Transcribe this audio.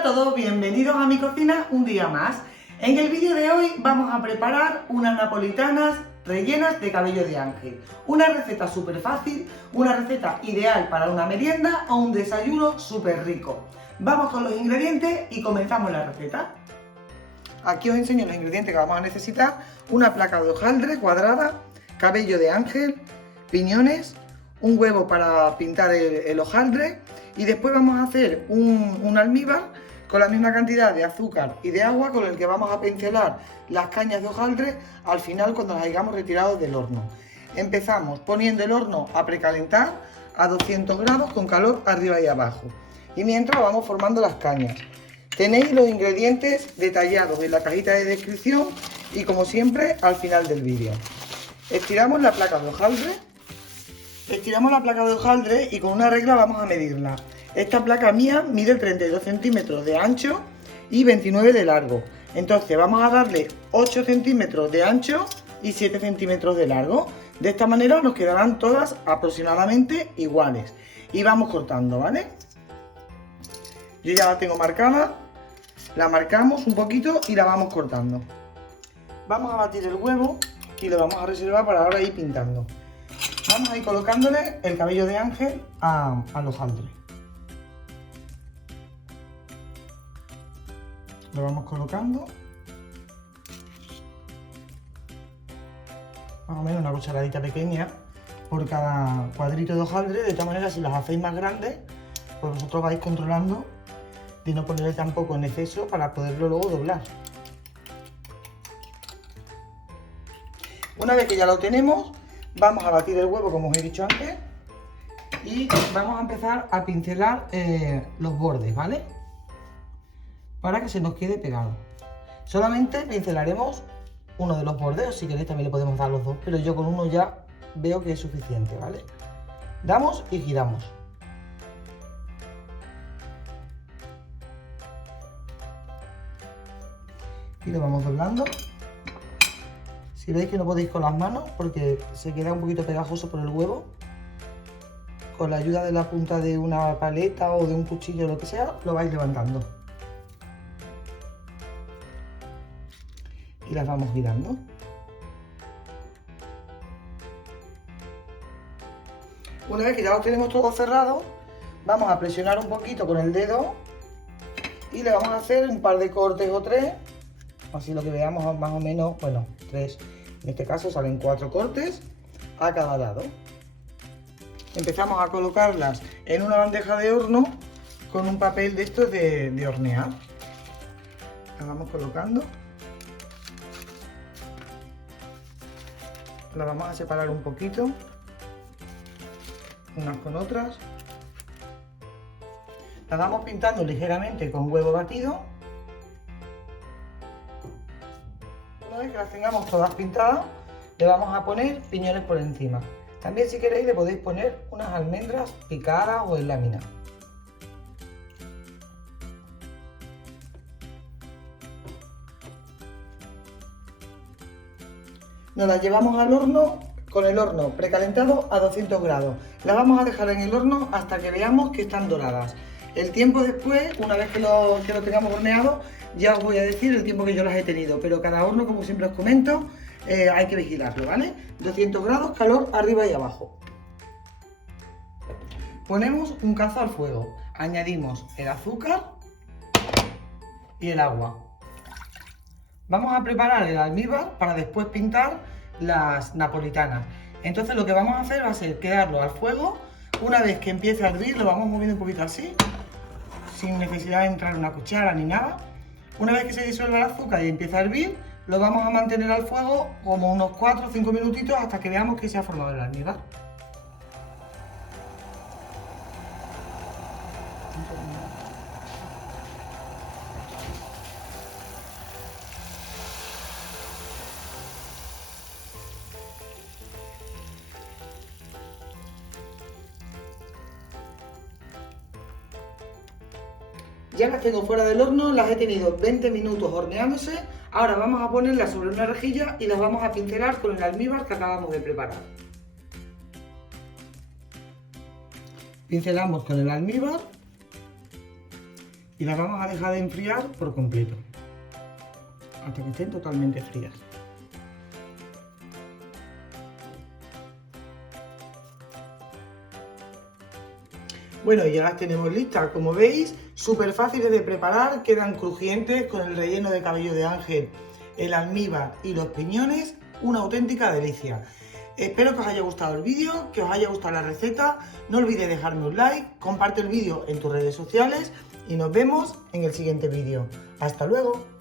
Hola a todos, bienvenidos a mi cocina un día más. En el vídeo de hoy vamos a preparar unas napolitanas rellenas de cabello de ángel. Una receta súper fácil, una receta ideal para una merienda o un desayuno súper rico. Vamos con los ingredientes y comenzamos la receta. Aquí os enseño los ingredientes que vamos a necesitar: una placa de hojaldre cuadrada, cabello de ángel, piñones, un huevo para pintar el hojaldre, y después vamos a hacer un almíbar con la misma cantidad de azúcar y de agua con el que vamos a pincelar las cañas de hojaldre al final cuando las hayamos retirado del horno. Empezamos poniendo el horno a precalentar a 200 grados con calor arriba y abajo, y mientras vamos formando las cañas. Tenéis los ingredientes detallados en la cajita de descripción y, como siempre, al final del vídeo. Estiramos la placa de hojaldre. Y con una regla vamos a medirla. Esta placa mía mide 32 centímetros de ancho y 29 de largo. Entonces vamos a darle 8 centímetros de ancho y 7 centímetros de largo. De esta manera nos quedarán todas aproximadamente iguales. Y vamos cortando, ¿vale? Yo ya la tengo marcada. La marcamos un poquito y la vamos cortando. Vamos a batir el huevo y lo vamos a reservar para ahora ir pintando. Vamos a ir colocándole el cabello de ángel al hojaldre. Lo vamos colocando. Más o menos una cucharadita pequeña por cada cuadrito de hojaldre. De esta manera, si las hacéis más grandes, pues vosotros vais controlando de no ponerle tampoco en exceso para poderlo luego doblar. Una vez que ya lo tenemos, vamos a batir el huevo, como os he dicho antes, y vamos a empezar a pincelar los bordes, ¿vale? Para que se nos quede pegado. Solamente pincelaremos uno de los bordes, o si queréis también le podemos dar los dos, pero yo con uno ya veo que es suficiente, ¿vale? Damos y giramos. Y lo vamos doblando. Si veis que no podéis con las manos porque se queda un poquito pegajoso por el huevo, con la ayuda de la punta de una paleta o de un cuchillo o lo que sea, lo vais levantando. Y las vamos girando. Una vez que ya lo tenemos todo cerrado, vamos a presionar un poquito con el dedo y le vamos a hacer un par de cortes o tres. Así lo que veamos más o menos, bueno, 3, en este caso salen 4 cortes a cada lado. Empezamos a colocarlas en una bandeja de horno con un papel de estos de hornear. Las vamos colocando. Las vamos a separar un poquito, unas con otras. Las vamos pintando ligeramente con huevo batido. Una vez que las tengamos todas pintadas, le vamos a poner piñones por encima. También, si queréis, le podéis poner unas almendras picadas o en lámina. Nos las llevamos al horno con el horno precalentado a 200 grados. Las vamos a dejar en el horno hasta que veamos que están doradas. El tiempo después, una vez que lo tengamos horneado, ya os voy a decir el tiempo que yo las he tenido, pero cada horno, como siempre os comento, hay que vigilarlo, ¿vale? 200 grados, calor arriba y abajo. Ponemos un cazo al fuego, añadimos el azúcar y el agua. Vamos a preparar el almíbar para después pintar las napolitanas. Entonces lo que vamos a hacer va a ser quedarlo al fuego. Una vez que empiece a hervir, lo vamos moviendo un poquito así, sin necesidad de entrar una cuchara ni nada. Una vez que se disuelva el azúcar y empieza a hervir, lo vamos a mantener al fuego como unos 4 o 5 minutitos hasta que veamos que se ha formado el almíbar. Ya las tengo fuera del horno, las he tenido 20 minutos horneándose. Ahora vamos a ponerlas sobre una rejilla y las vamos a pincelar con el almíbar que acabamos de preparar. Pincelamos con el almíbar y las vamos a dejar de enfriar por completo, hasta que estén totalmente frías. Bueno, y ya las tenemos listas, como veis, súper fáciles de preparar, quedan crujientes con el relleno de cabello de ángel, el almíbar y los piñones, una auténtica delicia. Espero que os haya gustado el vídeo, que os haya gustado la receta, no olvides dejarme un like, comparte el vídeo en tus redes sociales y nos vemos en el siguiente vídeo. ¡Hasta luego!